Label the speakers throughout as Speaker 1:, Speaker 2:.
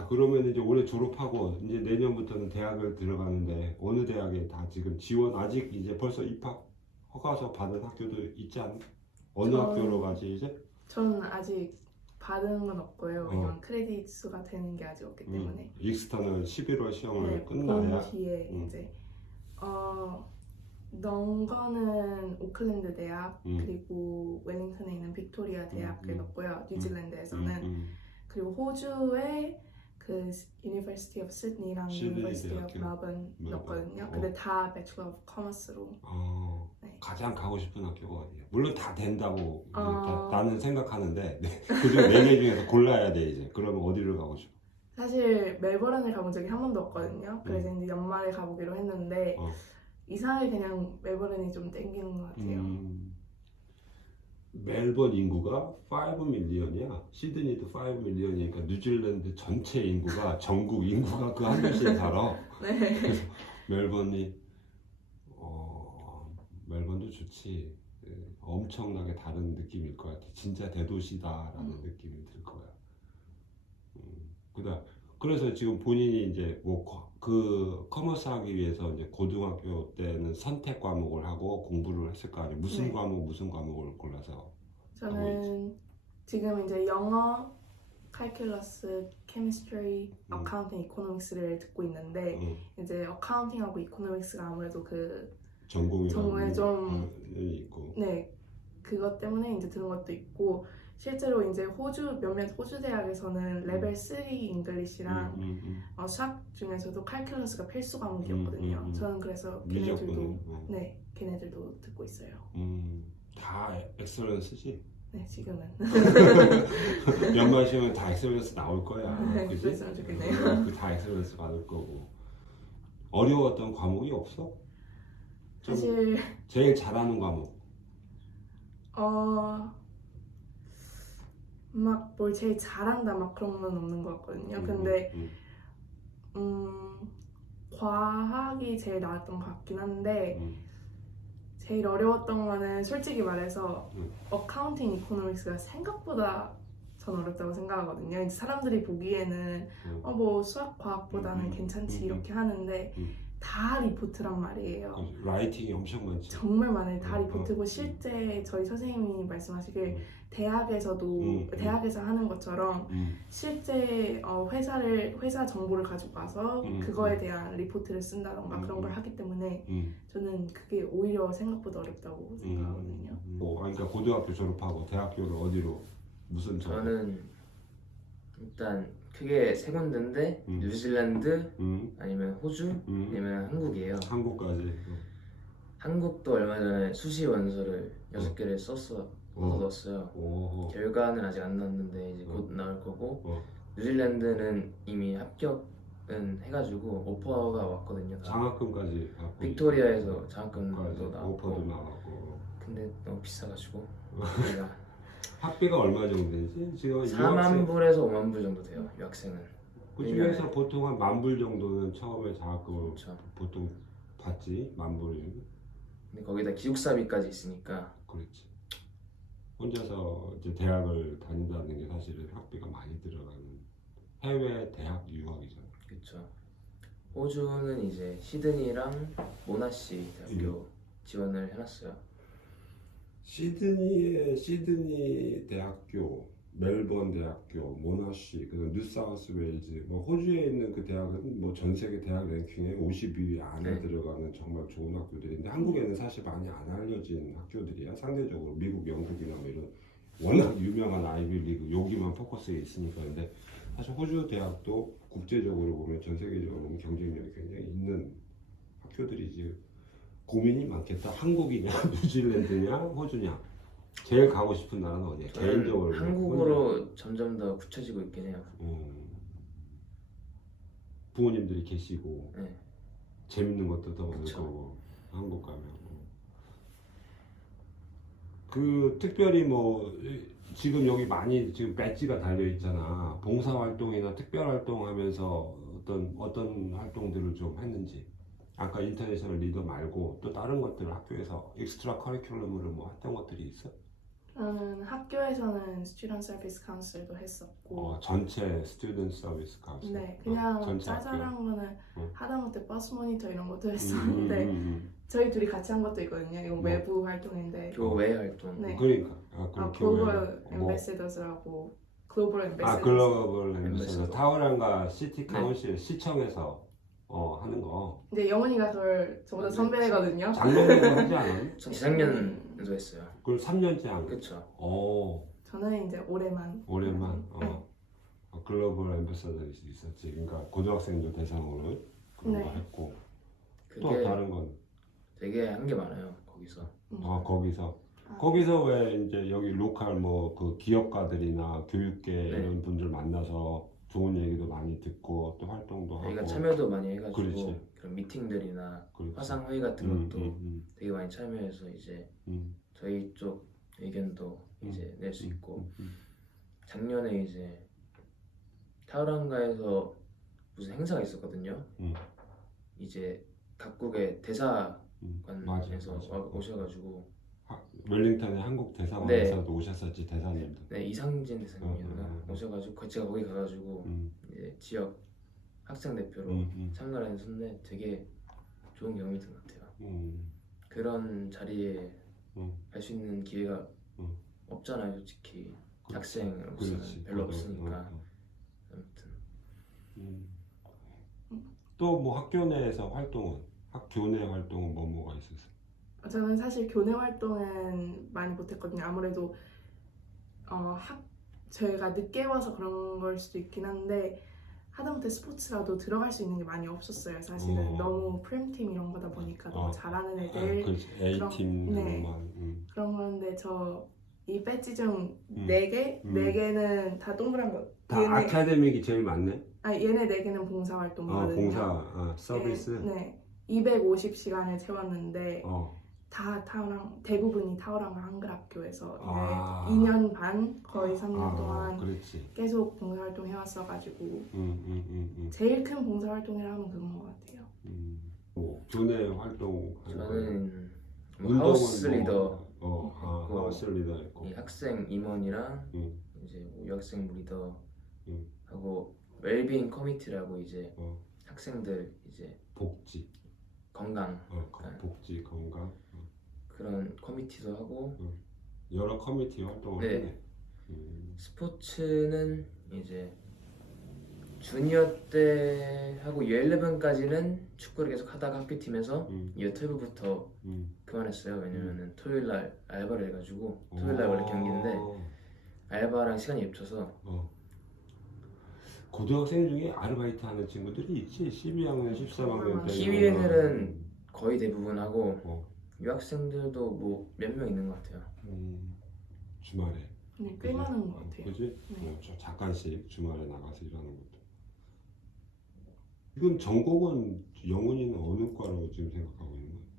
Speaker 1: 그러면 이제 올해 졸업하고 이제 내년부터는 대학을 들어가는데 어느 대학에 다 지금 지원 아직 이제 벌써 입학 허가서 받은 학교도 있지 않나? 어느 학교로 가지 이제?
Speaker 2: 저는 아직 받은 건 없고요. 왜냐면 크레딧 수가 되는 게 아직 없기 때문에.
Speaker 1: 익스터널 11월 시험을
Speaker 2: 네,
Speaker 1: 끝나야
Speaker 2: 본 뒤에 이제 넣은 거는 오클랜드 대학 그리고 웰링턴에 있는 빅토리아 대학을 넣었고요. 뉴질랜드에서는 그리고 호주에 그 University of Sydney랑 University of Melbourne 넣었거든요. 근데 다 Bachelor of Commerce로. 네.
Speaker 1: 가장 가고 싶은 학교가 어디야? 물론 다 된다고 나는 생각하는데 그중 4개 중에서 골라야 돼 이제. 그러면 어디를 가고 싶어?
Speaker 2: 사실 멜버른을 가본 적이 한 번도 없거든요. 그래서 이제 연말에 가보기로 했는데 이상하게 그냥 멜버른이 좀 땡기는 것 같아요.
Speaker 1: 멜번 인구가 5 밀리언이야. 시드니도 5 밀리언이니까 뉴질랜드 전체 인구가 전국 인구가 그 한 도시에 살아.
Speaker 2: 네.
Speaker 1: 그래서 멜번이 멜번도 좋지. 엄청나게 다른 느낌일 것 같아. 진짜 대도시다라는 느낌이 들 거야. 그래서 지금 본인이 이제 뭐 그 커머스 하기 위해서 이제 고등학교 때는 선택 과목을 하고 공부를 했을 거 아니에요. 무슨
Speaker 2: 네.
Speaker 1: 무슨 과목을 골라서?
Speaker 2: 저는 지금 이제 영어, 칼큘러스, 케미스트리, 어카운팅, 이코노믹스를 듣고 있는데 이제 어카운팅하고 이코노믹스가 아무래도 그 전공에 좀
Speaker 1: 있고.
Speaker 2: 네, 그것 때문에 이제 드는 것도 있고 실제로 이제 몇몇 호주 대학에서는 레벨 3 잉글리시랑 수학 중에서도 칼큘러스가 필수 과목이었거든요. 저는 그래서 걔네들도 듣고 있어요.
Speaker 1: 다 엑셀런스지?
Speaker 2: 네, 지금은.
Speaker 1: 연말 시험은 다 엑셀런스 나올 거야.
Speaker 2: 네,
Speaker 1: 그지?
Speaker 2: 그랬으면 좋겠네요.
Speaker 1: 다 엑셀런스 받을 거고. 어려웠던 과목이 없어?
Speaker 2: 사실
Speaker 1: 제일 잘하는 과목.
Speaker 2: 막 뭘 제일 잘한다 막 그런 건 없는 것 같거든요. 근데 과학이 제일 나았던 것 같긴 한데 제일 어려웠던 거는 솔직히 말해서 어카운팅 이코노믹스가 생각보다 전 어렵다고 생각하거든요. 이제 사람들이 보기에는 뭐 수학 과학보다는 괜찮지 이렇게 하는데 다 리포트란 말이에요.
Speaker 1: 라이팅이 엄청 많지.
Speaker 2: 정말 많아요. 다 리포트고 실제 저희 선생님이 말씀하시길 대학에서 하는 것처럼 실제 회사 정보를 가지고 와서 그거에 대한 리포트를 쓴다던가 그런 걸 하기 때문에 저는 그게 오히려 생각보다 어렵다고 생각하거든요.
Speaker 1: 그러니까 고등학교 졸업하고 대학교를 어디로 무슨
Speaker 3: 저는 일단 크게 세 군데인데 뉴질랜드 아니면 호주 아니면 한국이에요.
Speaker 1: 한국까지.
Speaker 3: 한국도 얼마 전에 수시 원서를 6개를 넣었어요. 결과는 아직 안 나왔는데 이제 곧 나올 거고 뉴질랜드는 이미 합격은 해가지고 오퍼가 왔거든요.
Speaker 1: 장학금까지 갖고
Speaker 3: 빅토리아에서 장학금도 나왔고
Speaker 1: 오퍼도 나왔고.
Speaker 3: 근데 너무 비싸가지고
Speaker 1: 학비가 얼마 정도 되지? 지금
Speaker 3: 4만 불에서 5만 불 정도 돼요. 유학생은.
Speaker 1: 그 중에서 보통 한 10,000불 정도는 처음에 장학금을
Speaker 3: 그렇죠.
Speaker 1: 보통 받지. 10,000불이.
Speaker 3: 근데 거기다 기숙사비까지 있으니까.
Speaker 1: 그렇지. 혼자서 이제 대학을 다닌다는 게 사실은 학비가 많이 들어가는 해외 대학 유학이잖아.
Speaker 3: 그렇죠. 호주는 이제 시드니랑 모나시 대학교 지원을 해놨어요.
Speaker 1: 시드니 대학교, 멜번 대학교, 모나시, 그다음 뉴사우스웨일즈, 뭐 호주에 있는 그 대학은 뭐 전 세계 대학 랭킹에 50위 안에 들어가는 정말 좋은 학교들인데 한국에는 사실 많이 안 알려진 학교들이야. 상대적으로 미국, 영국이나 뭐 이런 워낙 유명한 아이비리그 여기만 포커스에 있으니까. 근데 사실 호주 대학도 국제적으로 보면 전 세계적으로 보면 경쟁력이 굉장히 있는 학교들이지. 고민이 많겠다. 한국이냐, 뉴질랜드냐, 호주냐. 제일 가고 싶은 나라는 어디야? 개인적으로.
Speaker 3: 한국으로 점점 더 굳혀지고 있긴 해요.
Speaker 1: 부모님들이 계시고 재밌는 것도 더 많을 거고 한국 가면. 그 특별히 뭐 지금 여기 많이 지금 배지가 달려 있잖아. 봉사 활동이나 특별 활동하면서 어떤 활동들을 좀 했는지. 아까 인터내셔널 리더 말고 또 다른 것들 학교에서 익스트라 커리큘럼으로 뭐 했던 것들이 있어?
Speaker 2: 저는 학교에서는 스튜던트 서비스 카운슬도 했었고
Speaker 1: 전체 스튜던트 서비스 카운슬.
Speaker 2: 네, 그냥
Speaker 1: 전체
Speaker 2: 짜잘한
Speaker 1: 학교.
Speaker 2: 거는
Speaker 1: 응.
Speaker 2: 하다못해 버스 모니터 이런 것도 했었는데 저희 둘이 같이 한 것도 있거든요. 이건
Speaker 1: 뭐?
Speaker 2: 외부 활동인데
Speaker 3: 교외 활동.
Speaker 2: 네.
Speaker 1: 그러니까 그럼
Speaker 2: 글로벌
Speaker 1: 교회 뭐?
Speaker 2: 엠베시더스라고 글로벌 엠베시더스
Speaker 1: 글로벌 엠베시더
Speaker 3: 엠베시더.
Speaker 1: 타우랑과 시티 카운실 시청에서 하는 거
Speaker 2: 이제 영훈이가 그걸 저보다 선배거든요.
Speaker 1: 작년에도 하지 않았니?
Speaker 3: 전 재작년에도 했어요.
Speaker 1: 그걸 3년째 한 거.
Speaker 3: 그쵸.
Speaker 2: 저는 이제 올해만
Speaker 1: 올해만 글로벌 엠베시더 있었지. 그러니까 고등학생들 대상으로 그런
Speaker 2: 네.
Speaker 1: 거 했고 또
Speaker 3: 그게
Speaker 1: 다른 건
Speaker 3: 되게 한 게 많아요. 거기서.
Speaker 1: 거기서 왜 이제 여기 로컬 뭐 그 기업가들이나 교육계
Speaker 3: 네.
Speaker 1: 이런 분들 만나서 좋은 얘기도 많이 듣고 또 활동도
Speaker 3: 저희가
Speaker 1: 하고
Speaker 3: 참여도 많이 해가지고
Speaker 1: 그렇지.
Speaker 3: 그런 미팅들이나
Speaker 1: 그렇지.
Speaker 3: 화상 회의 같은 것도 되게 많이 참여해서 이제 저희 쪽 의견도 이제 낼 수 있고 작년에 이제 타우랑가에서 무슨 행사가 있었거든요. 이제 각국의
Speaker 1: 맞아.
Speaker 3: 대사관에서 오셔가지고
Speaker 1: 웰링턴의 한국 대사관에서도 오셨었지 대사님도.
Speaker 3: 네 이상진 대사님이었나
Speaker 1: 음.
Speaker 3: 오셔가지고 제가 거기 가가지고 이제 지역 학생 대표로 참가를 했었는데 되게 좋은 경험이었던 것 같아요. 그런 자리에 갈 수 있는 기회가 없잖아요, 솔직히. 학생으로서는
Speaker 1: 그렇지.
Speaker 3: 별로 없으니까. 아무튼
Speaker 1: 또 뭐 학교 내에서 활동은 학교 내 활동은 뭐가 있었어?
Speaker 2: 저는 사실 교내 활동은 많이 못했거든요. 아무래도 저희가 늦게 와서 그런 걸 수도 있긴 한데 하다못해 스포츠라도 들어갈 수 있는 게 많이 없었어요. 사실은 너무 프렘팀 이런 거다 보니까 너무 잘하는 애들
Speaker 1: 그렇지. A팀
Speaker 2: 네. 그런 건데 저 이 배지 중 4개? 4개는 다 동그란 거.
Speaker 1: 다 아카데믹이 제일 많네.
Speaker 2: 얘네 4개는 봉사활동이거든요.
Speaker 1: 봉사 서비스.
Speaker 2: 네. 250시간을 채웠는데
Speaker 1: 어.
Speaker 2: 다 대부분이 타우랑과 한글학교에서
Speaker 1: 아.
Speaker 2: 2년 반 거의 3년 동안
Speaker 1: 그렇지.
Speaker 2: 계속 봉사활동 해왔어가지고 제일 큰 봉사활동이라 하면 그건 것 같아요.
Speaker 1: 교내 활동.
Speaker 3: 저는
Speaker 1: 운동은
Speaker 3: 하우스
Speaker 1: 뭐,
Speaker 3: 리더
Speaker 1: 하우스 리더 있고.
Speaker 3: 이 학생 임원이랑 이제 뭐 여학생 리더 하고 웰빙 커미티라고 이제 학생들 이제
Speaker 1: 복지.
Speaker 3: 건강
Speaker 1: 복지 건강.
Speaker 3: 그런 커미티도 하고
Speaker 1: 여러 커뮤니티 활동을
Speaker 3: 네.
Speaker 1: 하네.
Speaker 3: 스포츠는 이제 주니어 때 하고 U11까지는 축구를 계속 하다가 학교팀에서 U12부터 그만했어요. 왜냐면은 토요일날 알바를 해가지고 토요일날 원래 경기인데 알바랑 시간이 겹쳐서
Speaker 1: 고등학생 중에 아르바이트 하는 친구들이 있지. 12학년, 13학년 때.
Speaker 3: 키위 애들은 거의 대부분 하고 유학생들도 뭐 몇 명 있는 것 같아요.
Speaker 1: 주말에.
Speaker 2: 네, 꽤 많은 것 같아요.
Speaker 1: 그지?
Speaker 2: 네.
Speaker 1: 잠깐씩 주말에 나가서 일하는 것도. 이건 전공은 영훈이는 어느 과라고 지금 생각하고 있는 거야?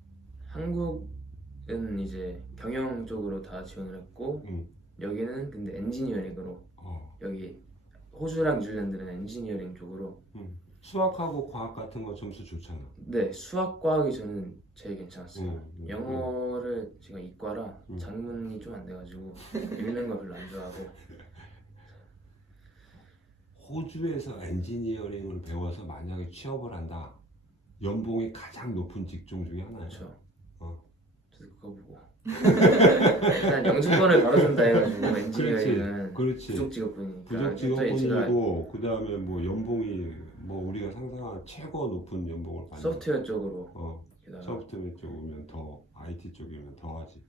Speaker 3: 한국은 이제 경영 쪽으로 다 지원을 했고 여기는 근데 엔지니어링으로 여기 호주랑 뉴질랜드는 엔지니어링 쪽으로
Speaker 1: 수학하고 과학 같은 거 점수 좋잖아.
Speaker 3: 네 수학 과학이 저는 제일 괜찮았어요. 영어를 제가 이과라 작문이 좀 안 돼가지고 읽는 거 별로 안 좋아하고.
Speaker 1: 호주에서 엔지니어링을 배워서 만약에 취업을 한다. 연봉이 가장 높은 직종 중에 하나예요.
Speaker 3: 그렇죠. 저도 그거 보고 일단 영주권을 바로 준다 해가지고 엔지니어링은
Speaker 1: 그렇지.
Speaker 3: 부족 직업군이니까
Speaker 1: 부족 직업군이고 그 다음에 뭐 연봉이 뭐 우리가 상상한 최고 높은 연봉을 받는
Speaker 3: 소프트웨어 쪽으로 게다가
Speaker 1: 소프트웨어 쪽이면 더 IT 쪽이면 더 하지.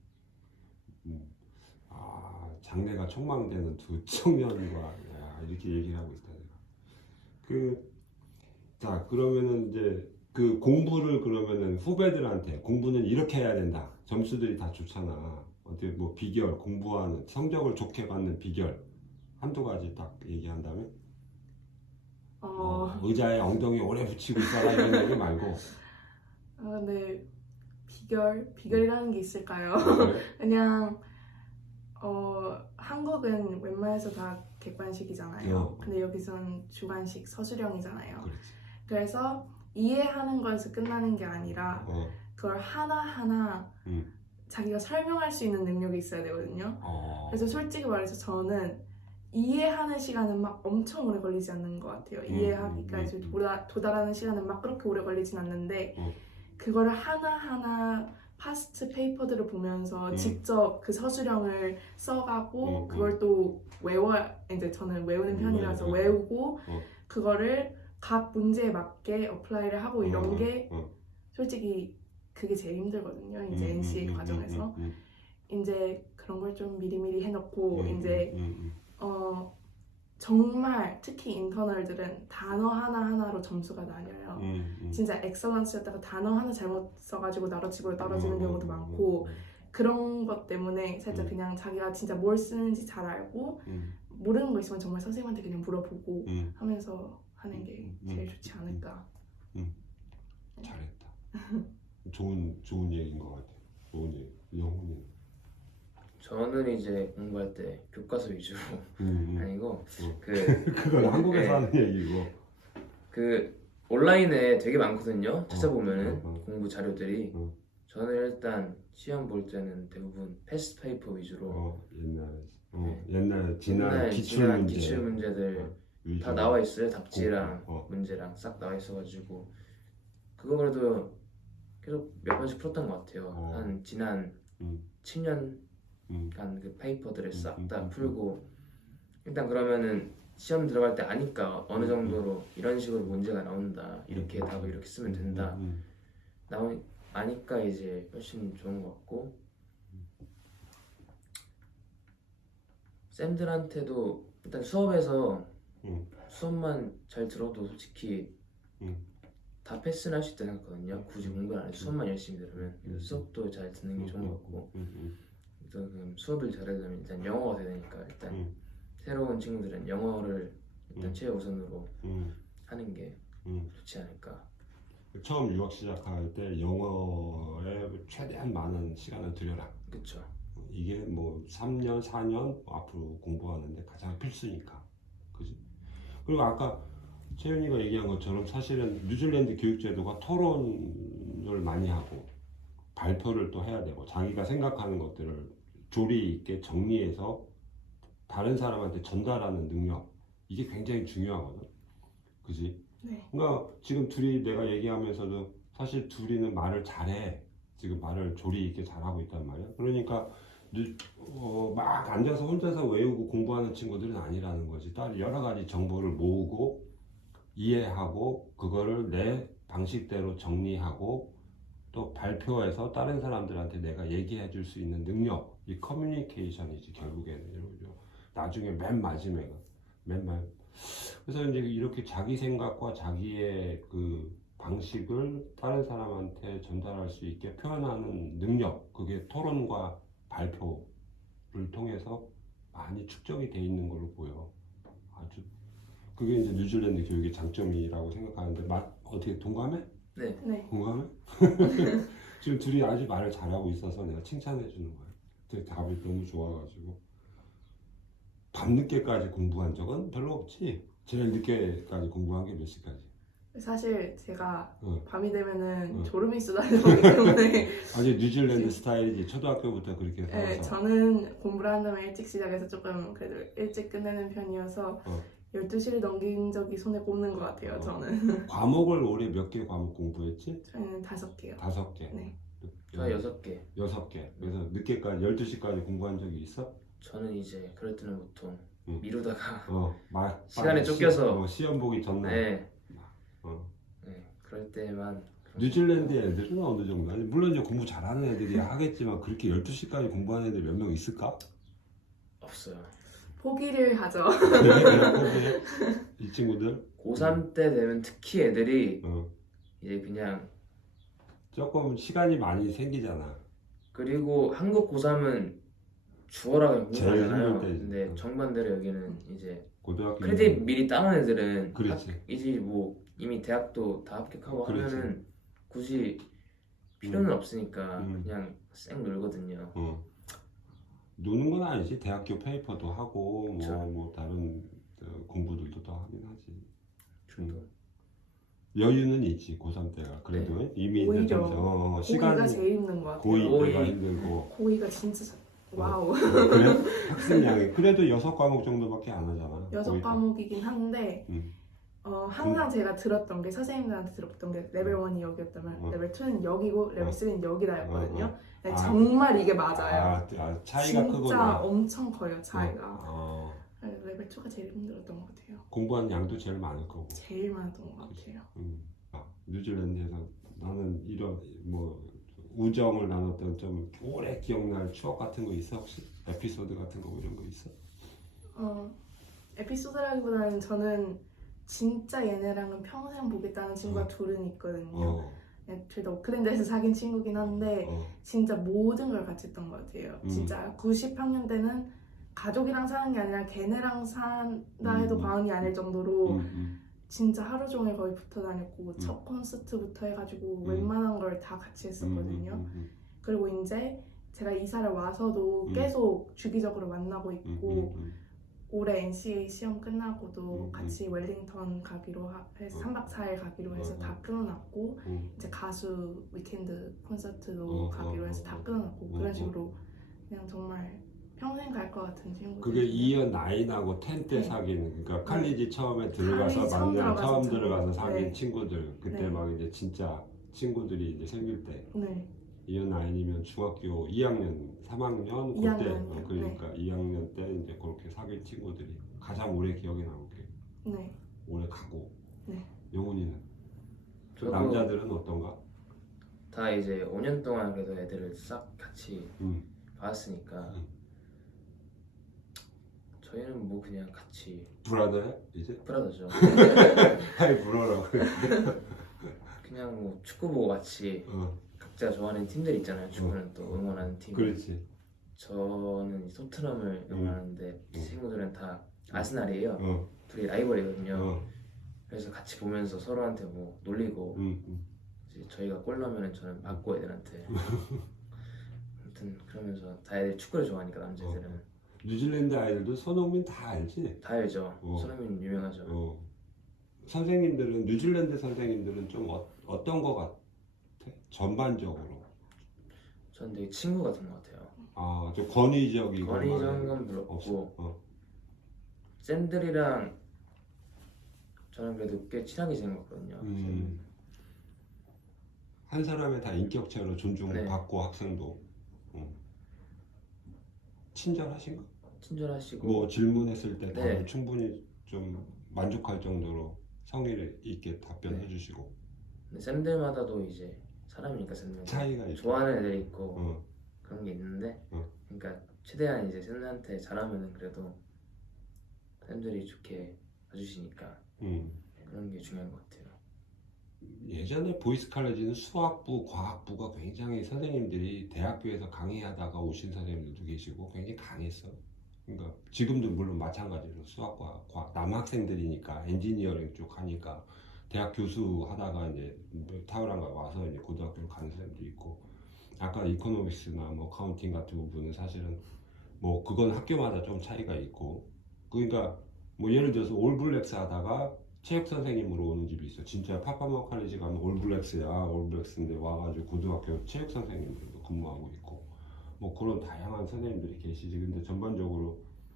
Speaker 1: 장래가 촉망되는 두 청년과 이렇게 얘기를 하고 있다. 자 그러면은 이제 그 공부를 그러면은 후배들한테 공부는 이렇게 해야 된다. 점수들이 다 좋잖아. 어떻게 뭐 비결 공부하는 성적을 좋게 받는 비결 한두 가지 딱 얘기한다면 의자에 엉덩이 오래 붙이고 있어라 이런 얘기 말고.
Speaker 2: 네 비결이라는 게 있을까요? 그냥 한국은 웬만해서 다 객관식이잖아요. 근데 여기선 주관식 서술형이잖아요.
Speaker 1: 그렇지.
Speaker 2: 그래서 이해하는 거에서 끝나는 게 아니라 그걸 하나하나 자기가 설명할 수 있는 능력이 있어야 되거든요. 그래서 솔직히 말해서 저는 이해하는 시간은 막 엄청 오래 걸리지 않는 것 같아요. 이해하기까지 도달하는 시간은 막 그렇게 오래 걸리진 않는데 그거를 하나하나 파스트 페이퍼들을 보면서 직접 그 서술형을 써가고 그걸 또 이제 저는 외우는 편이라서 외우고 그거를 각 문제에 맞게 어플라이를 하고 이런 게 솔직히 그게 제일 힘들거든요. 이제 NCA 과정에서 이제 그런 걸 좀 미리미리 해놓고 이제 정말 특히 인터널들은 단어 하나하나로 점수가 나뉘어요. 진짜 엑설런스였다가 단어 하나 잘못 써가지고 나로집으로 떨어지는 경우도 많고 그런 것 때문에 살짝 그냥 자기가 진짜 뭘 쓰는지 잘 알고 모르는 거 있으면 정말 선생님한테 그냥 물어보고 하면서 하는 게 제일 좋지 않을까.
Speaker 1: 잘했다. 좋은 얘기인 것 같아. 좋은 얘기. 영훈이.
Speaker 3: 저는 이제 공부할 때 교과서 위주로 아니고
Speaker 1: 그건 한국에서
Speaker 3: 네.
Speaker 1: 하는 얘기고
Speaker 3: 그 온라인에 되게 많거든요. 찾아보면은 공부 자료들이 저는 일단 시험 볼 때는 대부분 패스트 페이퍼 위주로
Speaker 1: 옛날 지난 기출
Speaker 3: 문제들 다 나와 있어요. 답지랑 문제랑 싹 나와 있어가지고 그거 그래도 계속 몇 번씩 풀었던 것 같아요. 한 지난 7년간 그 페이퍼들을 싹 다 풀고 일단 그러면은 시험 들어갈 때 아니까 어느 정도로 이런 식으로 문제가 나온다, 이렇게 답을 이렇게 쓰면 된다 아니까 이제 훨씬 좋은 것 같고 쌤들한테도 일단 수업에서 수업만 잘 들어도 솔직히 다 패스는 할 수 있다 생각하거든요. 굳이 공부를 안 해도 수업만 열심히 들으면 수업도 잘 듣는 게 좋은 것 같고 또 수업을 잘하려면 일단 영어가 돼야 되니까 일단 새로운 친구들은 영어를 일단 최우선으로 하는 게 좋지 않을까.
Speaker 1: 처음 유학 시작할 때 영어에 최대한 많은 시간을 들여라.
Speaker 3: 그렇죠.
Speaker 1: 이게 뭐 3년, 4년 앞으로 공부하는데 가장 필수니까. 그지? 그리고 아까 채윤이가 얘기한 것처럼 사실은 뉴질랜드 교육제도가 토론을 많이 하고 발표를 또 해야 되고 자기가 생각하는 것들을 조리 있게 정리해서 다른 사람한테 전달하는 능력, 이게 굉장히 중요하거든. 그지?
Speaker 2: 네.
Speaker 1: 그러니까 지금 둘이 내가 얘기하면서도 사실 둘이는 말을 잘해. 지금 말을 조리 있게 잘하고 있단 말이야. 그러니까 막 앉아서 혼자서 외우고 공부하는 친구들은 아니라는 거지. 여러 가지 정보를 모으고 이해하고 그거를 내 방식대로 정리하고 또 발표해서 다른 사람들한테 내가 얘기해 줄 수 있는 능력, 이 커뮤니케이션이지 결국에는. 나중에 맨 마지막에 그래서 이제 이렇게 자기 생각과 자기의 그 방식을 다른 사람한테 전달할 수 있게 표현하는 능력, 그게 토론과 발표를 통해서 많이 축적이 돼 있는 걸로 보여. 아주 그게 이제 뉴질랜드 교육의 장점이라고 생각하는데 어떻게 동감해?
Speaker 3: 네.
Speaker 1: 공감해? 지금 둘이 아주 말을 잘하고 있어서 내가 칭찬해 주는 거야. 되게 답이 너무 좋아가지고. 밤늦게까지 공부한 적은 별로 없지. 제일 늦게까지 공부한 게 몇 시까지?
Speaker 2: 사실 제가
Speaker 1: 응.
Speaker 2: 밤이 되면은
Speaker 1: 응.
Speaker 2: 졸음이 쏟아지기 때문에
Speaker 1: 아주 뉴질랜드 스타일이지. 초등학교부터 그렇게
Speaker 2: 네,
Speaker 1: 살아서.
Speaker 2: 저는 공부를 한다면 일찍 시작해서 조금 그래도 일찍 끝내는 편이어서 12시를 넘긴 적이 손에 꼽는 것 같아요. 저는.
Speaker 1: 과목을 올해 몇 개 과목 공부했지?
Speaker 2: 저는 5개요.
Speaker 1: 5개.
Speaker 2: 네.
Speaker 3: 저 6개.
Speaker 1: 6개. 그래서 늦게까지 12시까지 공부한 적이 있어?
Speaker 3: 저는 이제 그럴 때는 보통 미루다가
Speaker 1: 시간에
Speaker 3: 쫓겨서
Speaker 1: 시험 보기 전날.
Speaker 3: 네. 네, 그럴 때만.
Speaker 1: 뉴질랜드 애들은 어느 정도? 물론 이제 공부 잘하는 애들이 하겠지만 그렇게 12시까지 공부하는 애들 몇 명 있을까?
Speaker 3: 없어요.
Speaker 2: 포기를 하죠.
Speaker 1: 이 친구들?
Speaker 3: 고3 때 되면 특히 애들이 이제 그냥
Speaker 1: 조금 시간이 많이 생기잖아.
Speaker 3: 그리고 한국 고3은 주어라
Speaker 1: 제일
Speaker 3: 공부하잖아요.
Speaker 1: 힘들 때지.
Speaker 3: 근데 정반대로 여기는 이제
Speaker 1: 고등학교
Speaker 3: 크레딧 미리 따는 애들은
Speaker 1: 그렇지.
Speaker 3: 이제 뭐 이미 대학도 다 합격하고
Speaker 1: 그렇지.
Speaker 3: 하면은 굳이 필요는 없으니까 그냥 쌩 놀거든요.
Speaker 1: 노는 건 아니지. 대학교 페이퍼도 하고
Speaker 3: 그쵸.
Speaker 1: 뭐 다른 공부들도 더 하긴 하지. 여유는 있지 고3 때가 그래도 이미 이제
Speaker 2: 오히려
Speaker 1: 좀
Speaker 2: 고이가
Speaker 1: 시간이
Speaker 2: 제일 힘든 것 같아요.
Speaker 1: 고이 때가
Speaker 3: 고이.
Speaker 1: 힘들고
Speaker 2: 고이가 진짜 와우.
Speaker 1: 그래? 학습량이 그래도 6과목 정도밖에 안 하잖아.
Speaker 2: 여섯
Speaker 1: 고이가.
Speaker 2: 과목이긴 한데 항상 제가 들었던 게 선생님들한테 들었던 게 레벨 1이 여기였다면 레벨 2는 여기고 레벨 3는 여기다였거든요. 근데 정말 이게 맞아요.
Speaker 1: 차이가 크구나.
Speaker 2: 진짜 엄청 커요 차이가.
Speaker 1: 어.
Speaker 2: 레벨 2가 제일 힘들었던 것 같아요.
Speaker 1: 공부한 양도 제일 많을 거고.
Speaker 2: 제일 많았던 것 같아요.
Speaker 1: 뉴질랜드에서 나는 이런 뭐 우정을 나눴던 좀 오래 기억날 추억 같은 거 있어 혹시? 에피소드 같은 거 뭐 이런 거 있어?
Speaker 2: 에피소드라기보다는 저는 진짜 얘네랑은 평생 보겠다는 친구가 둘은 있거든요. 둘 다 오클랜드에서 사귄 친구긴 한데 진짜 모든 걸 같이 했던 것 같아요. 진짜 90학년 때는 가족이랑 사는 게 아니라 걔네랑 산다 해도 과언이 아닐 정도로 진짜 하루 종일 거의 붙어 다녔고 첫 콘서트부터 해가지고 웬만한 걸 다 같이 했었거든요. 그리고 이제 제가 이사를 와서도 계속 주기적으로 만나고 있고 올해 NCA 시험 끝나고도 같이 웰링턴 가기로 해서 3박 4일 가기로 해서 다 끊어놨고 이제 가수 위켄드 콘서트도 가기로 해서 다 끊어놨고 그런 식으로 그냥 정말 평생 갈 것 같은 친구들.
Speaker 1: 그게 2년 9하고 10 때
Speaker 2: 네.
Speaker 1: 사귄 그러니까 칼리지 처음에 들어가서 처음 들어가서 사귄
Speaker 2: 네.
Speaker 1: 친구들 그때
Speaker 2: 네.
Speaker 1: 막 이제 진짜 친구들이 이제 생길 때
Speaker 2: 네.
Speaker 1: 2년 9이면 중학교 2학년 3학년 그때
Speaker 2: 2학년,
Speaker 1: 그러니까 2학년 때 이제 그렇게 사귄 친구들이 가장 오래 기억에 남게
Speaker 2: 네.
Speaker 1: 오래 가고
Speaker 2: 네.
Speaker 1: 영훈이는
Speaker 3: 저도
Speaker 1: 남자들은 어떤가?
Speaker 3: 다 이제 5년 동안 그래도 애들을 싹 같이 봤으니까 저희는 뭐 그냥 같이
Speaker 1: 브라더야 이제?
Speaker 3: 브라더죠.
Speaker 1: 하이 브로라고
Speaker 3: 그냥 뭐 축구 보고 같이 각자 좋아하는 팀들 있잖아요. 축구는 또 응원하는 팀.
Speaker 1: 그렇지.
Speaker 3: 저는 이 토트넘을 응원하는데 친구들은 다 아스날이에요. 둘이 라이벌이거든요. 그래서 같이 보면서 서로한테 뭐 놀리고 이제 저희가 골 넣으면 저는 맞고 애들한테 아무튼 그러면서 다 애들 축구를 좋아하니까 남자애들은
Speaker 1: 뉴질랜드 아이들도 손흥민 다 알지?
Speaker 3: 다 알죠. 손흥민 유명하죠.
Speaker 1: 선생님들은 뉴질랜드 선생님들은 좀 어떤 거 같아? 전반적으로
Speaker 3: 전 되게 친구 같은 것 같아요.
Speaker 1: 좀 권위적이고
Speaker 3: 권위적인 건 별로 없고 쌤들이랑 저는 그래도 꽤 친하게 지낸 것 같거든요.
Speaker 1: 한 사람의 다 인격체로 존중받고
Speaker 3: 네.
Speaker 1: 학생도 친절하신가?
Speaker 3: 친절하시고
Speaker 1: 뭐 질문했을 때 답을
Speaker 3: 네.
Speaker 1: 충분히 좀 만족할 정도로 성의 있게 답변해 주시고
Speaker 3: 근데 쌤들마다도 이제 사람이니까 쌤들
Speaker 1: 차이가 있죠.
Speaker 3: 좋아하는 애들이 있고 그런 게 있는데 그러니까 최대한 이제 쌤들한테 잘하면은 그래도 쌤들이 좋게 봐주시니까 그런 게 중요한 것 같아요.
Speaker 1: 예전에 보이스 칼레지는 수학부, 과학부가 굉장히 선생님들이 대학교에서 강의하다가 오신 선생님들도 계시고 굉장히 강했어. 그러니까 지금도 물론 마찬가지로 수학과 과학 남학생들이니까 엔지니어링 쪽 하니까 대학 교수 하다가 이제 타우랑가 와서 이제 고등학교를 가는 사람도 있고 아까 이코노믹스나 뭐 카운팅 같은 부분은 사실은 뭐 그건 학교마다 좀 차이가 있고 그러니까 뭐 예를 들어서 올블랙스 하다가 체육 선생님으로 오는 집이 있어. 진짜 파파마 칼리지 가면 올블랙스야. 올블랙스인데 와가지고 고등학교 체육 선생님들도 근무하고 있고 뭐 그런 다양한 선생님들이 계시지. 근데 전반적으로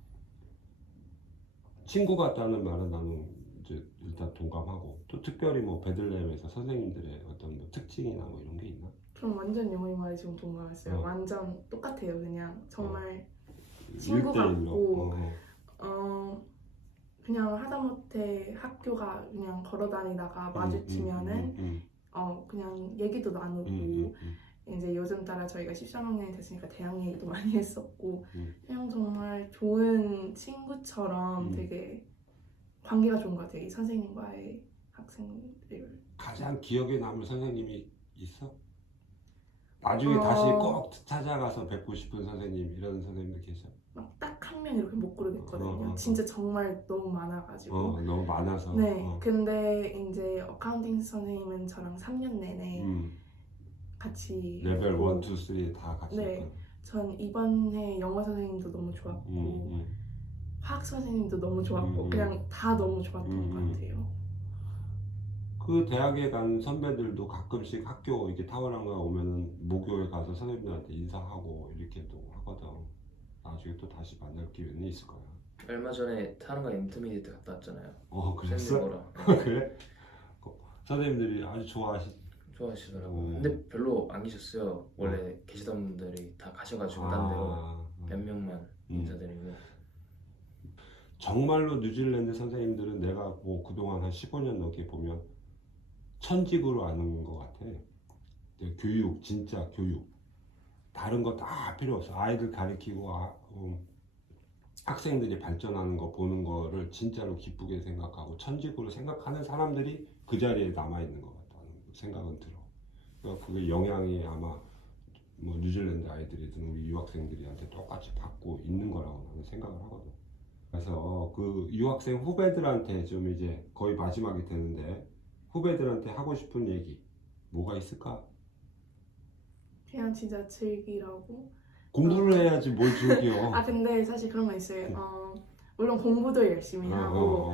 Speaker 1: 친구 같다는 말은 나는 이제 일단 동감하고 또 특별히 뭐 베들레헴에서 선생님들의 어떤 뭐 특징이나 뭐 이런 게 있나?
Speaker 2: 전 완전 영훈이 말에 지금 동감했어요. 완전 똑같아요. 그냥 정말 친구
Speaker 1: 1대1로.
Speaker 2: 같고 그냥 하다못해 학교가 그냥 걸어 다니다가 마주치면은 그냥 얘기도 나누고 이제 요즘 따라 저희가 13학년이 됐으니까 대학 얘기도 많이 했었고 그냥 정말 좋은 친구처럼 되게 관계가 좋은 것 같아요. 이 선생님과의 학생들.
Speaker 1: 가장 기억에 남을 선생님이 있어? 나중에 다시 꼭 찾아가서 뵙고 싶은 선생님 이런 선생님도 계셔?
Speaker 2: 막 딱 한 명 이렇게 못 고르겠거든요. 진짜 정말 너무 많아가지고.
Speaker 1: 너무 많아서.
Speaker 2: 네. 근데 이제 어카운팅 선생님은 저랑 3년 내내 같이
Speaker 1: 레벨 1,
Speaker 2: 했고,
Speaker 1: 2, 3 다 같이
Speaker 2: 네.
Speaker 1: 했던.
Speaker 2: 전 이번에 영어 선생님도 너무 좋았고 화학 선생님도 너무 좋았고 그냥 다 너무 좋았던 것 같아요.
Speaker 1: 그 대학에 간 선배들도 가끔씩 학교 이렇게 타워랑가 오면은 모교에 가서 선생님들한테 인사하고 이렇게 또 하거든. 나중에 또 다시 만날 기회는 있을 거야.
Speaker 3: 얼마 전에 타는가 인터미디에이트 갔다 왔잖아요.
Speaker 1: 그랬어?
Speaker 3: 샌디버랑.
Speaker 1: 그래? 선생님들이 아주
Speaker 3: 좋아하시더라고요. 근데 별로 안 계셨어요. 원래 계시던 분들이 다 가셔가지고 딴 데로 몇 명만 인사드리고.
Speaker 1: 정말로 뉴질랜드 선생님들은 내가 뭐 그동안 한 15년 넘게 보면 천직으로 아는 것 같아. 교육, 진짜 교육. 다른 거 다 필요 없어. 아이들 가르치고 학생들이 발전하는 거 보는 거를 진짜로 기쁘게 생각하고 천직으로 생각하는 사람들이 그 자리에 남아있는 것 같다는 생각은 들어. 그러니까 그게 영향이 아마 뭐 뉴질랜드 아이들이든 우리 유학생들한테 똑같이 받고 있는 거라고 나는 생각을 하거든. 그래서 그 유학생 후배들한테 좀 이제 거의 마지막이 되는데 후배들한테 하고 싶은 얘기 뭐가 있을까?
Speaker 2: 그냥 진짜 즐기라고.
Speaker 1: 공부를 해야지 뭘 즐겨.
Speaker 2: 근데 사실 그런 거 있어요. 물론 공부도 열심히 하고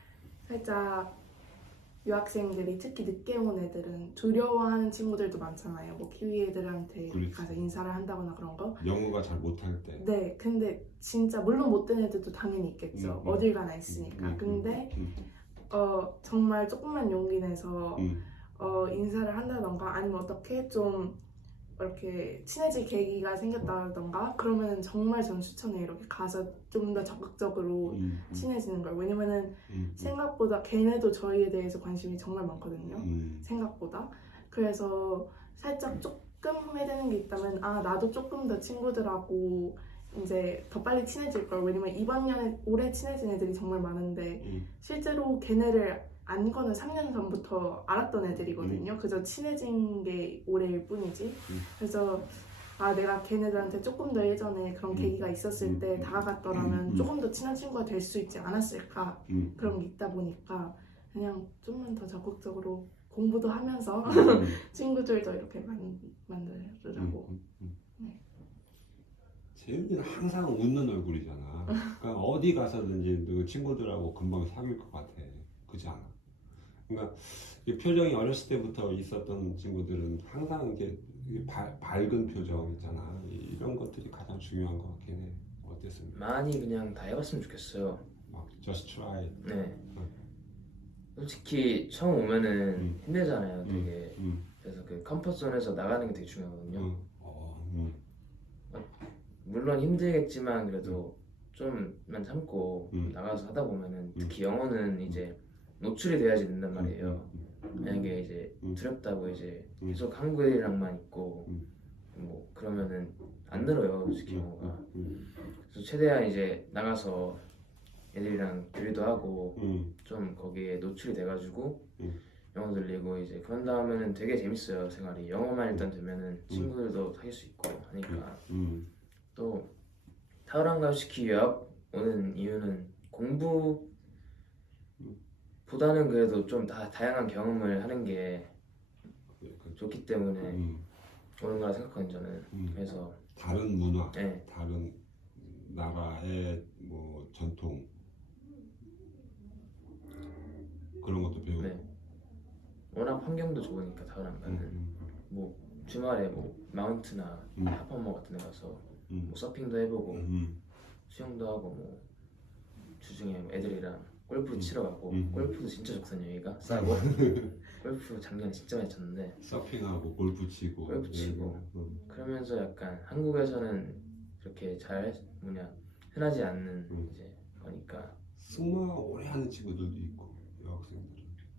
Speaker 2: 살짝 유학생들이 특히 늦게 온 애들은 두려워하는 친구들도 많잖아요. 뭐 키위 애들한테
Speaker 1: 그렇지.
Speaker 2: 가서 인사를 한다거나 그런 거.
Speaker 1: 영어가 잘 못할 때.
Speaker 2: 네, 근데 진짜 물론 못된 애들도 당연히 있겠죠. 어딜 가나 있으니까. 근데 정말 조금만 용기 내서 인사를 한다던가 아니면 어떻게 좀 이렇게 친해질 계기가 생겼다던가 그러면 정말 전 추천해요. 이렇게 가서 좀 더 적극적으로 친해지는 걸. 왜냐면은 생각보다 걔네도 저희에 대해서 관심이 정말 많거든요. 생각보다. 그래서 살짝 조금 후회되는 게 있다면 나도 조금 더 친구들하고 이제 더 빨리 친해질 걸. 왜냐면 이번 년에 올해 친해진 애들이 정말 많은데 실제로 걔네를 안 거는 3년 전부터 알았던 애들이거든요. 그저 친해진 게 올해일 뿐이지. 그래서 내가 걔네들한테 조금 더 예전에 그런 계기가 있었을 때 다가갔더라면 조금 더 친한 친구가 될 수 있지 않았을까. 그런 게 있다 보니까 그냥 좀만 더 적극적으로 공부도 하면서 친구들도 이렇게 만들으라고. 네.
Speaker 1: 재윤이는 항상 웃는 얼굴이잖아. 그러니까 어디 가서든지 그 친구들하고 금방 사귈 것 같아. 그렇지 않아? 그러니까 이 표정이 어렸을 때부터 있었던 친구들은 항상 이게 밝은 표정 있잖아. 이런 것들이 가장 중요한 것 같긴 해. 어땠습니까?
Speaker 3: 많이 그냥 다 해봤으면 좋겠어요.
Speaker 1: 막 just try.
Speaker 3: 네. 솔직히 처음 오면은 힘들잖아요, 되게. 그래서 그 컴포트존에서 나가는 게 되게 중요하거든요. 물론 힘들겠지만 그래도 좀만 참고 나가서 하다 보면은 특히 영어는 이제 노출이 돼야지 된단 말이에요. 만약에 이제 두렵다고 이제 계속 한국 애들이랑만 있고 뭐 그러면은 안 늘어요, 솔직히 영어가. 그래서 최대한 이제 나가서 애들이랑 교류도 하고 좀 거기에 노출이 돼가지고 영어 들리고 이제 그런 다음에는 되게 재밌어요, 생활이. 영어만 일단 되면은 친구들도 사귈 수 있고 하니까. 또 타우랑가시키 유학 오는 이유는 공부보다는 그래도 좀 다양한 경험을 하는 게 좋기 때문에 오는 거라 생각하는 저는. 그래서
Speaker 1: 다른 문화,
Speaker 3: 네.
Speaker 1: 다른 나라의 뭐 전통 그런 것도 배우고.
Speaker 3: 네. 워낙 환경도 좋으니까 타우랑가는 뭐 주말에 뭐 마운트나 하퍼머 같은 데 가서 뭐 서핑도 해보고 수영도 하고 뭐 주중에 뭐 애들이랑 골프 치러 가고 골프도 진짜 좋거든요 여기가 싸고 골프 작년에 진짜 많이 쳤는데
Speaker 1: 서핑하고 골프 치고
Speaker 3: 그러면서 약간 한국에서는 그렇게 흔하지 않는 이제 거니까
Speaker 1: 승마 오래 하는 친구들도 있고 여학생들은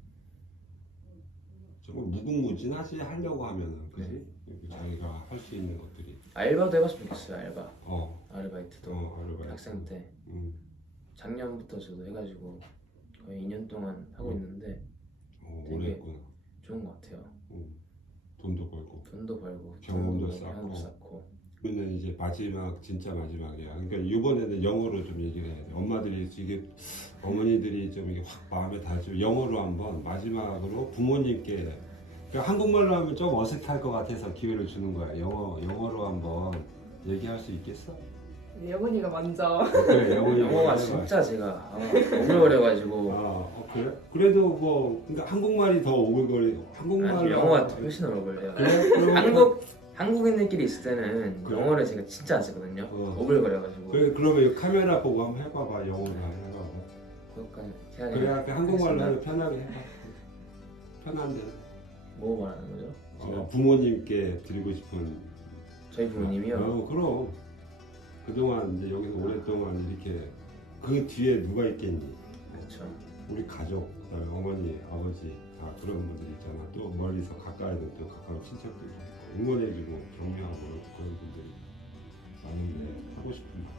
Speaker 1: 정말 무궁무진하지 하려고 하면은 그지? 자기가 할 수 있는 것들이
Speaker 3: 알바도 해봤으면 좋겠어요. 알바 아르바이트도
Speaker 1: 아르바이트.
Speaker 3: 학생 때 작년부터 저도 해가지고 거의 2년 동안 하고 있는데
Speaker 1: 오래
Speaker 3: 되게
Speaker 1: 했구나.
Speaker 3: 좋은 것 같아요.
Speaker 1: 돈도 벌고
Speaker 3: 경험도
Speaker 1: 쌓고.
Speaker 3: 쌓고
Speaker 1: 그러면 이제 진짜 마지막이야. 그러니까 이번에는 영어로 좀 얘기를 해야 돼. 어머니들이 좀 이게 확 마음에 닿죠. 영어로 한번 마지막으로 부모님께 그러니까 한국말로 하면 좀 어색할 것 같아서 기회를 주는 거야. 영어로 한번 얘기할 수 있겠어?
Speaker 2: 영훈이가 먼저.
Speaker 1: 그래,
Speaker 3: 영어가 진짜 제가 오글거려가지고
Speaker 1: 그래? 그래도 뭐 그러니까 한국말이 더 오글거리. 한국말
Speaker 3: 영어가 훨씬 오글거려요.
Speaker 1: 그래?
Speaker 3: 한국인들끼리 있을 때는
Speaker 1: 그래?
Speaker 3: 영어를 제가 진짜 안 쓰거든요. 오글거려가지고.
Speaker 1: 그래, 그러면 이 카메라 보고 한번 해봐봐. 영어로 해봐봐.
Speaker 3: 그것까지 제가
Speaker 1: 그래야 한국말로
Speaker 3: 하겠습니다.
Speaker 1: 하면 편하게 해봐. 편한데.
Speaker 3: 뭐 말하는 거죠? 지금
Speaker 1: 부모님께 드리고 싶은.
Speaker 3: 저희 부모님이요.
Speaker 1: 그럼 그동안 이제 여기서 오랫동안 이렇게 그 뒤에 누가 있겠니?
Speaker 3: 그렇죠.
Speaker 1: 우리 가족, 그다음에 어머니, 아버지 다 그런 분들 있잖아. 또 멀리서 가까이도 또 가까운 친척들 응원해주고 격려하고 그런 분들이 많은데 하고 싶은 말.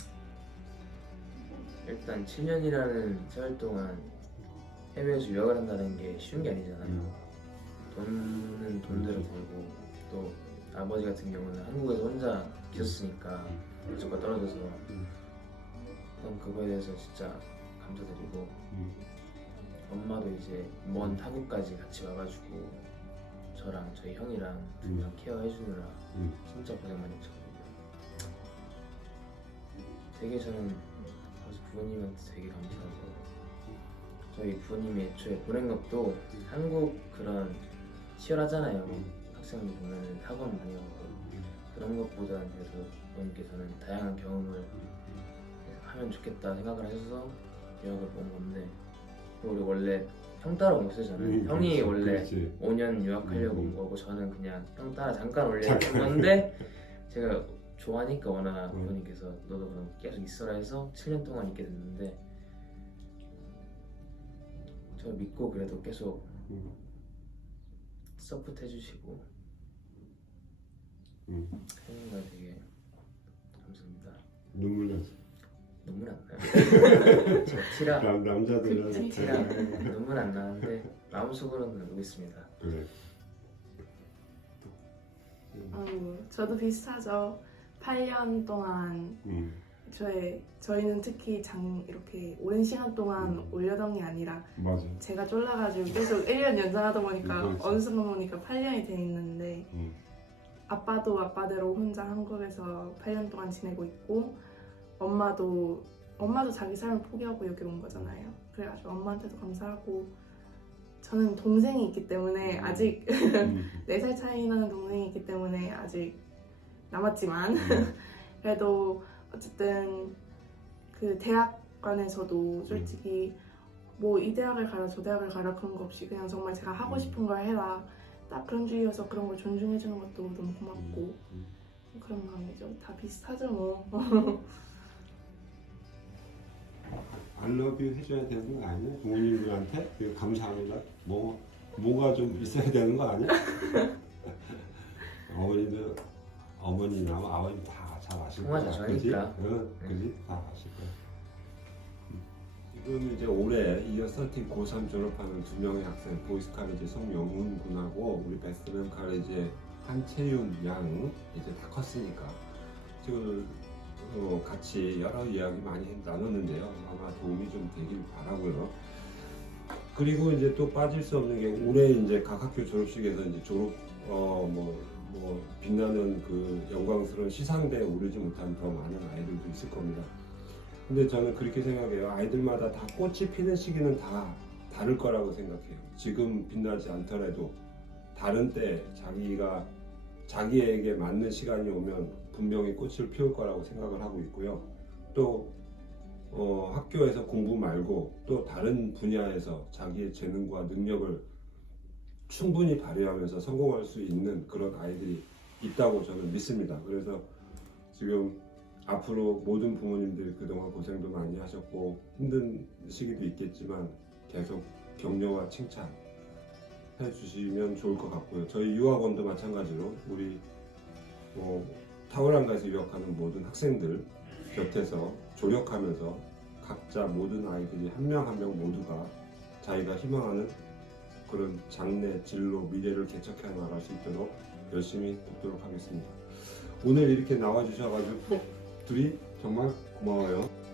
Speaker 3: 일단 7년이라는 세월 동안 해외에서 유학을 한다는 게 쉬운 게 아니잖아요. 돈은 돈대로 들고 또 아버지 같은 경우는 한국에서 혼자 계셨으니까 가족과 떨어져서 전 그거에 대해서 진짜 감사드리고 엄마도 이제 먼 타국까지 같이 와가지고 저랑 저희 형이랑 두 명 케어해주느라 진짜 고생 많이 했거든요. 되게 저는 그래서 부모님한테 되게 감사하고 저희 부모님이 애초에 보낸 것도 한국 그런 치열하잖아요. 학생들 보면은 학원 많이 가고 그런 것보다는 그래도 부모님께서는 다양한 경험을 하면 좋겠다 생각을 하셔서 유학을 온 건데 우리 원래 형 따라 온 거잖아요. 형이 원래
Speaker 1: 그렇지.
Speaker 3: 5년 유학하려고 온 거고 저는 그냥 형 따라 잠깐 올려 온 건데 제가 좋아하니까 워낙 부모님께서 너도 그럼 계속 있어라 해서 7년 동안 있게 됐는데 저 믿고 그래도 계속 서포트 해주시고 하는 거 되게 감사합니다.
Speaker 1: 눈물 났어.
Speaker 3: 눈물 안 나요. 저 티라
Speaker 1: 남자들은
Speaker 3: 티라 눈물 안 나는데 마음속으로는 울고 있습니다.
Speaker 1: 그래.
Speaker 2: 저도 비슷하죠. 8년 동안 저희는 특히 이렇게 오랜 시간 동안 올려던 게 아니라
Speaker 1: 맞아.
Speaker 2: 제가 쫄라가지고 계속 1년 연장하다 보니까
Speaker 1: 그렇지.
Speaker 2: 어느 순간 보니까 8년이 돼 있는데 아빠도 아빠대로 혼자 한국에서 8년 동안 지내고 있고 엄마도 자기 삶을 포기하고 여기 온 거잖아요. 그래가지고 엄마한테도 감사하고 저는 동생이 있기 때문에 아직 4살 차이 나는 동생이 있기 때문에 아직 남았지만 그래도 어쨌든 그 대학관에서도 솔직히 뭐 이 대학을 가라 저 대학을 가라 그런 거 없이 그냥 정말 제가 하고 싶은 걸 해라 딱 그런 주의여서 그런 걸 존중해주는 것도 너무 고맙고 그런 마음이죠. 다 비슷하죠 뭐.
Speaker 1: I love you 해줘야 되는 거 아니야? 부모님들한테 그 감사합니다. 뭐가 좀 있어야 되는 거 아니야? 어머니나 아버님 다 잘 아실 거야.
Speaker 3: 통화 잘
Speaker 1: 그지?
Speaker 3: 하니까.
Speaker 1: 그지? 다 아실 거야. 이거는 이제 올해 이어 13 고3 졸업하는 2명의 학생 보이스 카레지 송영훈 군하고 우리 베스트맨 카레지의 한채윤 양 이제 다 컸으니까 지금 같이 여러 이야기 많이 나눴는데요. 아마 도움이 좀 되길 바라고요. 그리고 이제 또 빠질 수 없는 게 올해 이제 각 학교 졸업식에서 이제 졸업 빛나는 그 영광스러운 시상대에 오르지 못한 더 많은 아이들도 있을 겁니다. 근데 저는 그렇게 생각해요. 아이들마다 다 꽃이 피는 시기는 다 다를 거라고 생각해요. 지금 빛나지 않더라도 다른 때 자기에게 맞는 시간이 오면 분명히 꽃을 피울 거라고 생각을 하고 있고요. 또 학교에서 공부 말고 또 다른 분야에서 자기의 재능과 능력을 충분히 발휘하면서 성공할 수 있는 그런 아이들이 있다고 저는 믿습니다. 그래서 지금 앞으로 모든 부모님들 그동안 고생도 많이 하셨고 힘든 시기도 있겠지만 계속 격려와 칭찬 해주시면 좋을 것 같고요. 저희 유학원도 마찬가지로 우리 타오랑가에서 유학하는 모든 학생들 곁에서 조력하면서 각자 모든 아이들이 한 명 한 명 모두가 자기가 희망하는 그런 장래, 진로, 미래를 개척해 나갈 수 있도록 열심히 돕도록 하겠습니다. 오늘 이렇게 나와주셔가지고 둘이 정말 고마워요.